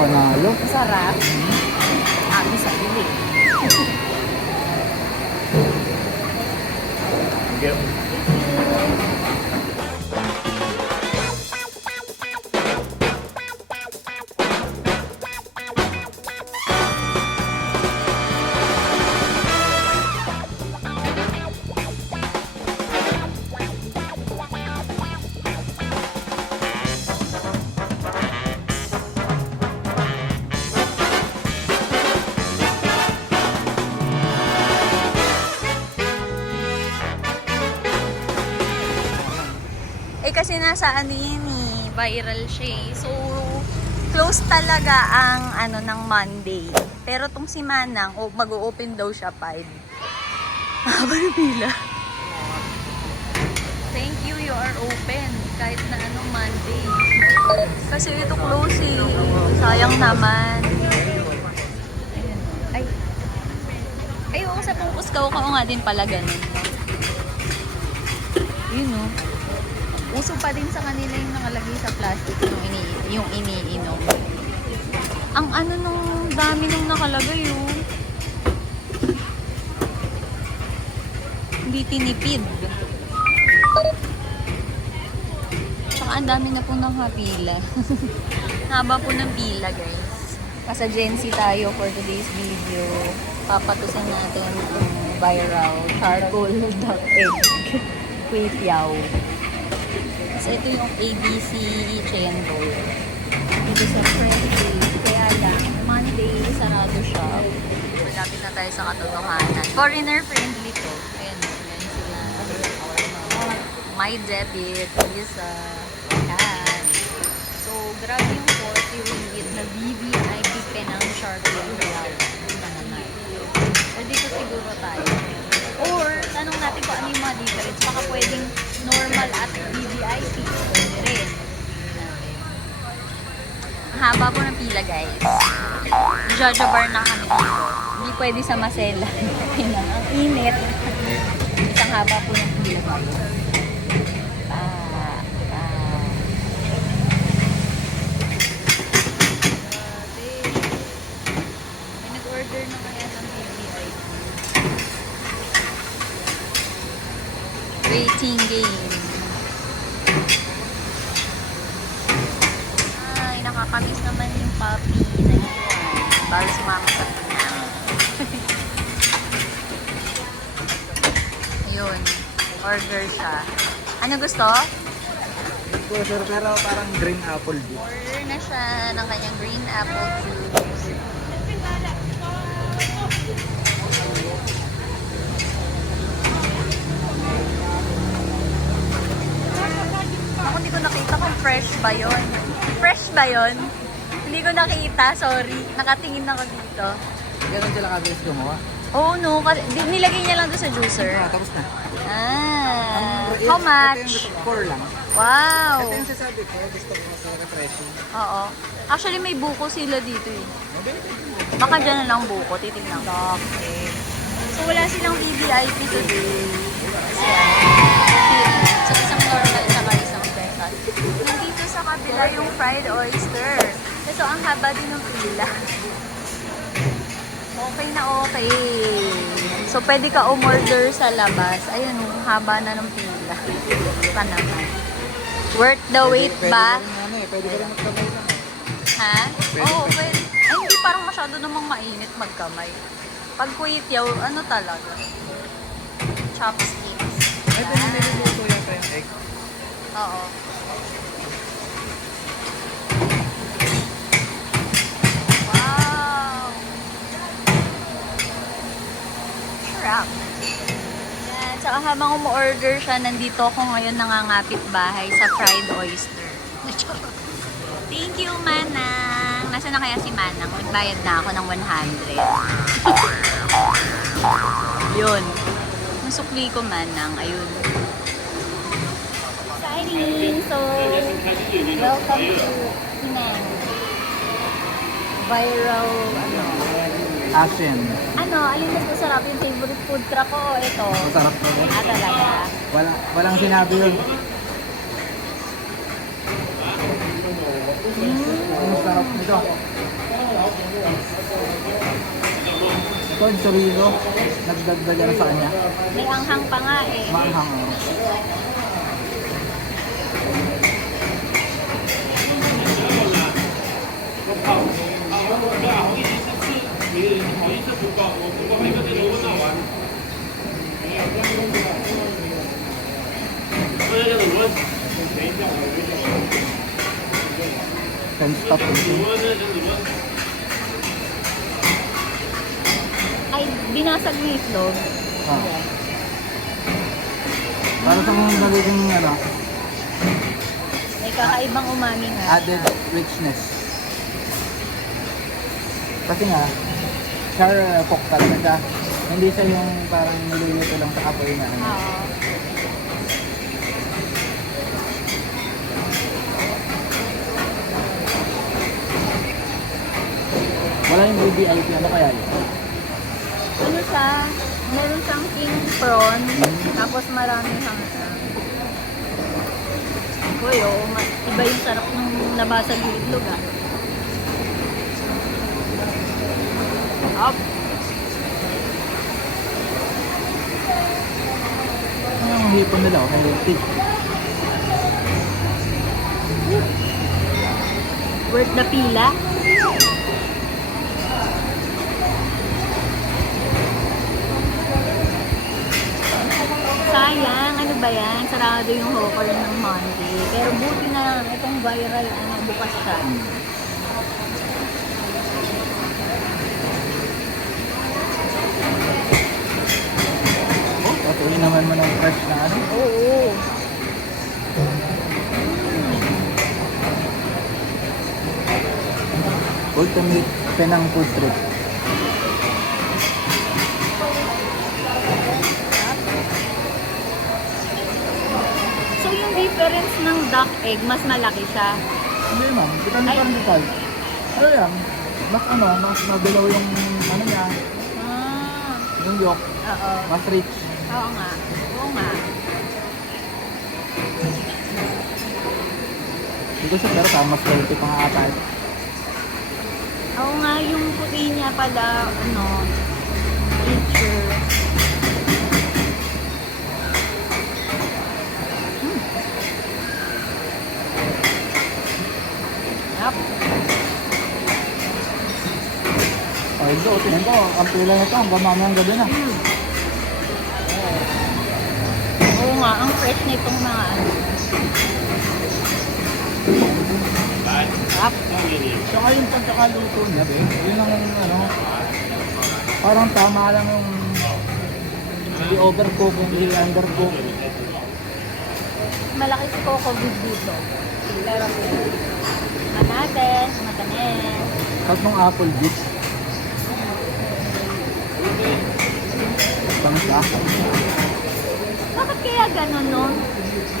Panalo. Sarap. Abi sa pili. Eh kasi nasa ano yun eh, viral siya eh. So, close talaga ang ano ng Monday. Pero tong si Manang, mag-o-open daw siya 5. Haba na pila. Thank you, you are open. Kahit na anong Monday. Kasi ito close eh. Sayang naman. Ayun. Ay. Ay, oo, sa pungkus ka nga din pala ganun. Yun o. Uso pa din sa kanila yung nakalagay sa plastic yung iniinom. Ang ano nung dami nung nakalagay oh. Hindi tinipid. Saka ang dami na po nakapila. Haba po ng pila guys. Nasa Gen Z tayo for today's video. Papatusin natin ang viral charcoal duck egg with yaw. So, ito yung ABC chain roll. Dito sa Friday. Kaya lang, Monday, sarado siya. Malapit na tayo sa katotohanan. Foreigner friendly to. Ayan, ayan sila. My debit, Visa. Ayan. So, grabe yung 40 ringgit na VVIP Penang Charcoal Roll. So, dito siguro tayo. Or, tanong natin kung ano yung mga difference. Baka pwedeng normal at VVIP. Pwede rin. Ang haba po ng pila, guys. Jojo bar na kami dito. Hindi pwede sa Masela. Ang init. Isang haba po ng pila, guys. May nag-order na kaya ng VVIP. Waiting game. Ay, nakakamiss naman yung puppy na yun. Bawal sumama sa pinang. Ayun. Order siya. Ano gusto? Ito sir, pero parang green apple juice. Order na siya ng kanyang green apple juice. Ako hindi ko nakita kung fresh ba yun. Fresh ba yun? Hindi ko nakita, sorry. Nakatingin ako dito. Ganun sila kabilis gumawa. Oh no, kasi nilagay niya lang doon sa juicer. Tapos na. How much? Ito yung 4 lang. Wow. Ito yung sasabi ko, gusto ko sa refreshing. Oo. Actually may buko sila dito eh. Baka dyan na lang buko, titignan ko. Okay. So wala silang VVIP today. So isang normal saka isang special. Nandito sa kabila yung fried oyster. So ang haba din ng pila. Okay na okay. So pwede ka umorder sa labas. Ayun, haba na ng pila. Pa naman. Worth the wait ba? Pwede ka rin magkamay lang. Ha? Oo, pwede. Ay, hindi parang masyado namang mainit magkamay. Pag kuwityaw, ano talaga? Chopsticks. Ay, ito yung niluluto yata yung egg. Oo. Wow! Sarap. Yan. So, habang umu-order siya, nandito ako ngayon nangangapit bahay sa fried oyster. Thank you, Manang. Nasaan na kaya si Manang? Nagbayad na ako ng 100. Yun. Nasukli ko, Manang. Ayun. Exciting! So, welcome to Penang. Viral, Asin. alin mas masarap yung favorite food truck ko o ito? Masarap to. Ah, talaga? Walang sinabi yun. sarap nito. Ito, yung chorizo. Nagdagdagan sa kanya. May anghang pa nga eh. Maanghang. Ten stop ito. Ay, binasag mo yung itlog. Ah. Para sa mga nagiging ano, May kakaibang umami nga. added richness. Kasi nga, char cook talaga siya. Hindi siya yung parang niluluto lang sa kapoy na ano. Oo. Wala yung BBIP, ano kaya yun? Ano siya? Meron siyang king prawn. Tapos marami siyang Uy, oo. Iba yung sarap ng nabasag yung itlog ah. Up. Ano yung hipon nila? Healthy. Worth the pila. Sayang, ano ba yan? Sarado yung hawker ng Monday. Pero buti na lang itong viral, bukas siya. Oh, patuloy naman mo ng fresh na ano. Oo. Ultimate Penang food trip. So yung difference ng duck egg, mas malaki siya. Hindi ma'am, kita na Ay. parang detail. Ano yan? Mas ano, mas nabilaw yung ano niya, Ah. yung yolk, Oo. mas rich. Oo nga. Oo nga. Hindi ko siya pero mas healthy pa nga ata ito. Oo nga, yung puti niya pala, richer. Yup. Ay, ito, tingnan ko, ang pila nito hanggang mamayang gabi na. Oo nga, ang fresh nitong mga Yup. Tsaka yung pagkakaluto niya, yun ang ano, parang tama lang yung hindi overcook, hindi undercook. Malaki si Coco Big dito. Pero natin, matamis. Tatlong apple juice. Tamis ah. Bakit kaya ganun, no?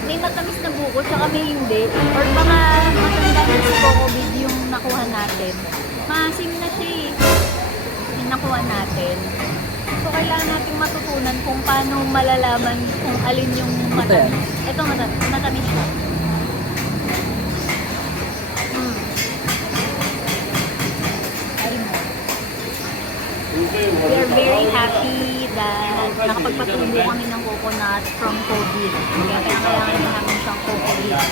May matamis na buko, tsaka may hindi. Or mga matanda na si Coco Big yung nakuha natin. Maasim na siya eh. Yung nakuha natin. So, kailangan natin matutunan kung paano malalaman kung alin yung matamis. Ito matamis siya. Ayun mo. We are very happy that nakapagpatubo kami ng coconut from COVID. Kaya kailangan namin siyang coconut.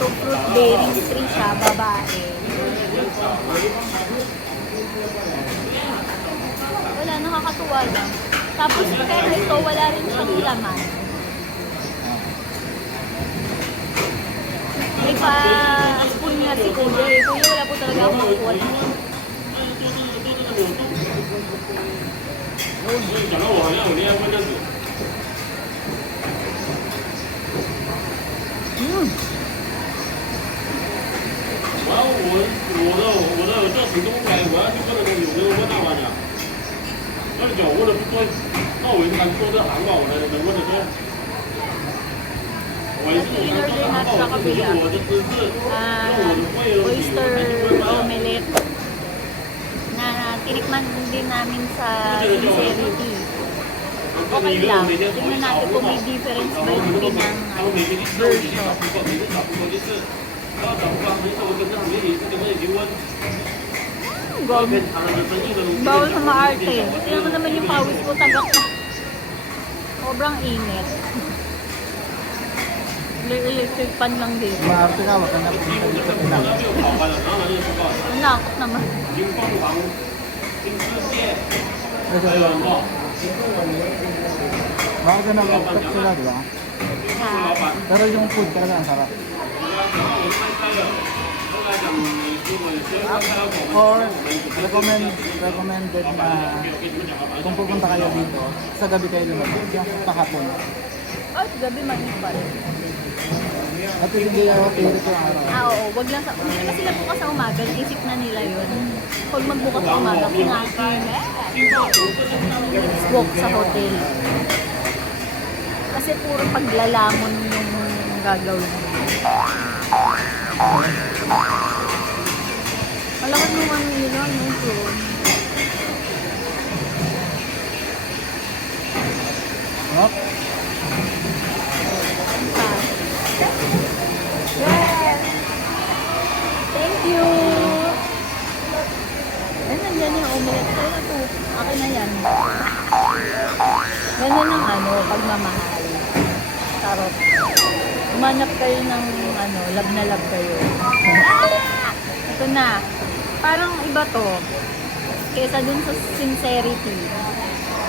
So, fruit bearing tree siya, babae. Wala, nakakatuwa lang. Tapos, pero ito, wala rin siyang laman. May pa-spoon nga si Kuya eh. Kuya, wala po talaga akong makuha. In-order natin sa kabila. Oyster omelette na tinikman din namin sa sincerity. Okay lang. Tingnan natin kung may difference ba yung pinang version. Gob. Bawal sa maarte. Tingnan mo naman yung pawis ko, tagak na. Sobrang init. Electric pan lang dito. Maarte ka, wag ka na pumunta dito. Nakakot naman. Baka ka nag-expect sila, di ba? Ha? Pero yung food talaga ang sarap. Or recommended na kung pupunta kayo dito, sa gabi kayo lumabas, pakapon. Oh, gabi mainit pa rin. At hindi ako tirit yung araw. Oo. Wag lang sa... Hindi na sila bukas sa umaga. Isip na nila yun. Pag magbukas sa umaga, kinakin. Walk sa hotel. Kasi puro paglalamon yung gagawin. Malakas naman nila, no? Drone. Hop. Yes! Thank you! Ay, nandiyan yung omelette. Kaya na to. Akin na yan. Ganun ang pagmamahal. Tarot. Umanap kayo ng love na love kayo. Ah! Ito na. Parang iba to. Kesa dun sa sincerity.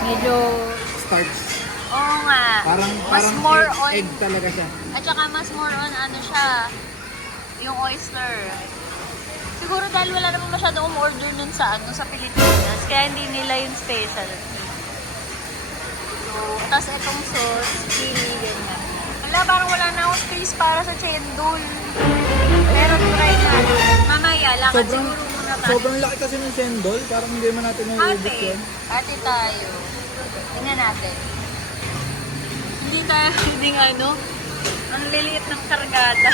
Medyo... Starch. Oo nga. Mas Parang more egg, on... egg talaga siya. At saka mas more on siya, yung oyster. Siguro dahil wala naman masyadong umorder nun sa Pilipinas, kaya hindi nila yung specialty. So, tas itong sauce, chili, ganyan. Wala, parang wala na akong space para sa chendol. Pero try natin. Mamaya, lakad siguro muna tayo. Sobrang laki kasi ng sendol, parang hindi man natin nauubos yan. Ate tayo. Tingnan natin. Hindi tayo pwedeng ang liliit ng kargada.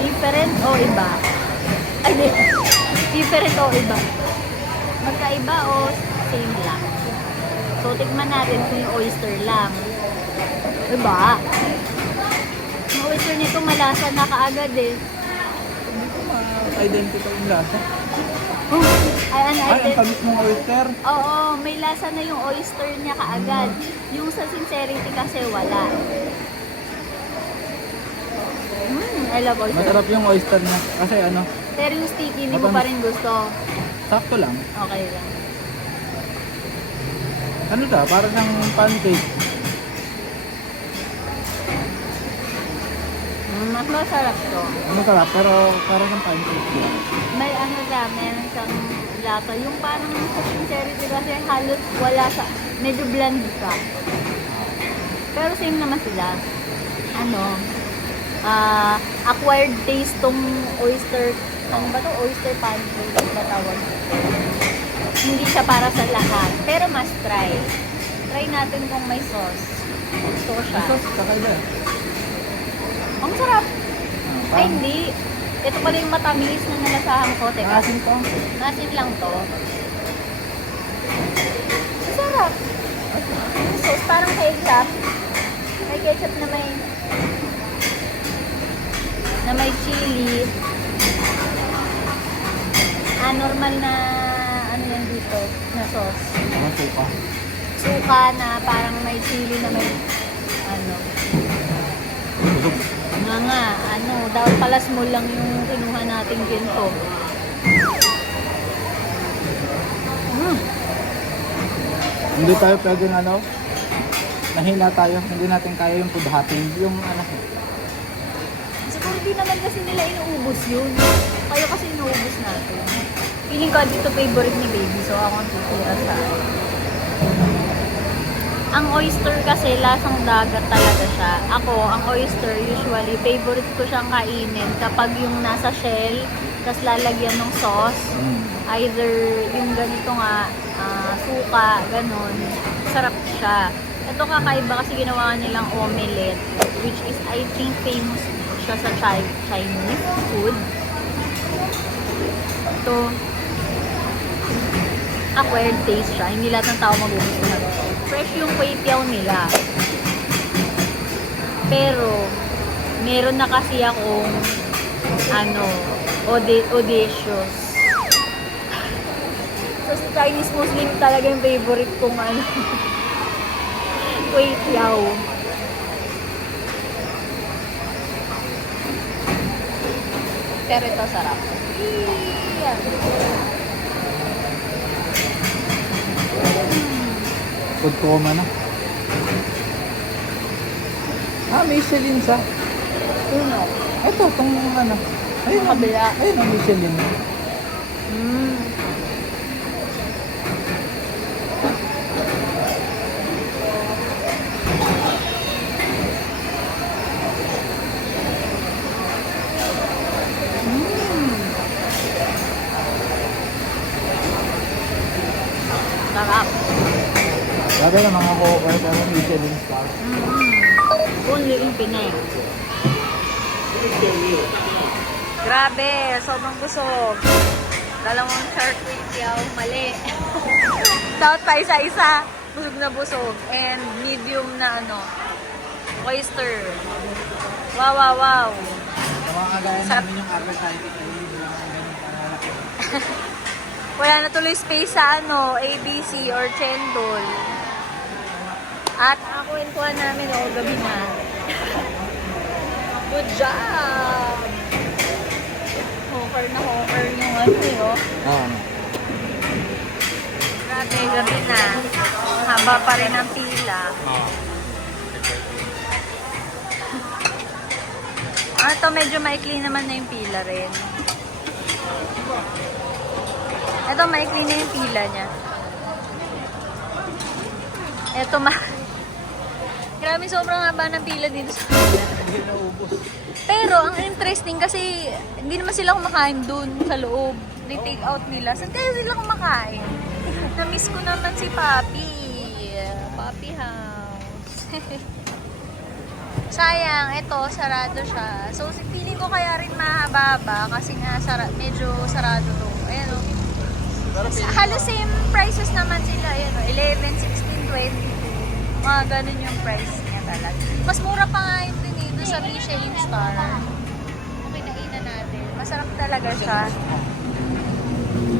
Different o iba? Ay, different o iba? Magkaiba o same lang? So, tigman natin kung yung oyster lang. Iba? Yung oyster nito malasa na kaagad eh. Hindi ko ma-identify yung lasa. Oh, Ay, ang tamis ng oyster. Oo, may lasa na yung oyster niya kaagad. Yung sa sincerity kasi wala. I love oyster. Masarap yung oyster niya. Kasi Pero yung sticky, hindi mo pa rin gusto. sakto lang. Okay lang. Para siyang pancake. Mas masarap to. Masarap, pero para siyang pancake. May meron siyang lasa. Yung parang sa sincerity kasi halos wala sa, medyo bland ka. Pero same naman sila. Acquired taste tong oyster, oyster pancake, ba tawag? Hindi siya para sa lahat, pero must try. Try natin kung may sauce. Ito siya. Ito, kakaiba. Ang sarap. Ay, hindi. Ito pala yung matamis na nalasahan ko. Teka. Asin to. Asin lang to. Ang sarap. Sauce, parang ketchup. May ketchup na may chili. Normal na yan dito na sauce. Suka. Suka na parang may chili na may dapat pala small lang yung kinuha nating ginto. Hindi tayo pwedeng nahina tayo. Hindi natin kaya yung pudhatin. Yung Siguro di naman kasi nila inuubos yun. Kayo kasi inuubos natin. Feeling ko dito favorite ni baby, so ako ang tutira sa Ang oyster kasi lasang dagat talaga siya. Ako, ang oyster usually favorite ko siyang kainin kapag yung nasa shell, tapos lalagyan ng sauce. Either yung ganito nga, suka, ganun. Sarap siya. Ito kakaiba kasi ginawa nilang omelette, which is I think famous siya sa Chinese food. Ito, acquired taste siya. Hindi lahat ng tao magugustuhan. Fresh yung kway tiaw nila. Pero, meron na kasi akong, audacious. So, sa Chinese Muslim talaga yung favorite kong Kway Tiao. Pero ito sarap. Yan. Food coma na. Michelin sa. Uno. Ito, itong ano. Ayun, Kabila. Ayun ang Michelin. Sarap. Sabi ng mga cover, pero Michelin star. Only in Pinay. Grabe, sobrang busog. Dalawang shark Kway Tiao, mali. Dapat pa isa-isa. Busog na busog. And medium na oyster. Wow, wow, wow. Sa mga kagaya Sarap. namin yung advertising, ay hindi lang ang ganun pangalaki. Wala na tuloy space sa ABC or Chendol. At kwentuhan namin, gabi na. Good job! Hoker na hoker yung Grabe, gabi na. Haba pa rin ang pila. Ito medyo maikli naman na yung pila rin. Ito maikli na yung pila niya. Ito Grabe, sobrang haba ng pila dito sa Pero, ang interesting kasi, hindi naman sila kumakain dun sa loob. Ni-take out nila. Saan kaya sila kumakain? Na-miss ko naman si Papi. Papi House. Sayang, ito, sarado siya. So, feeling ko kaya rin mahaba kasi nga medyo sarado to. Ayan o. Halos same prices naman sila. Ayan o, 11, 16, 20. Mga ganun yung price niya talaga. Mas mura pa nga yun din dito sa Michelin Star. Okay, nainan natin. Masarap talaga siya.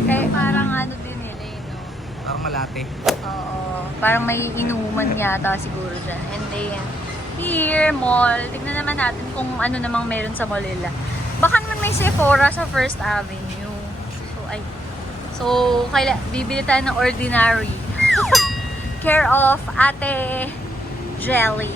Kaya parang din nila no? Parang malate. Oo. Parang may inuman yata siguro dyan. And then, here, mall. Tignan naman natin kung ano namang meron sa mall nila. Baka naman may Sephora sa First Avenue. So, bibili tayo ng ordinary. Care of Ate Jelly.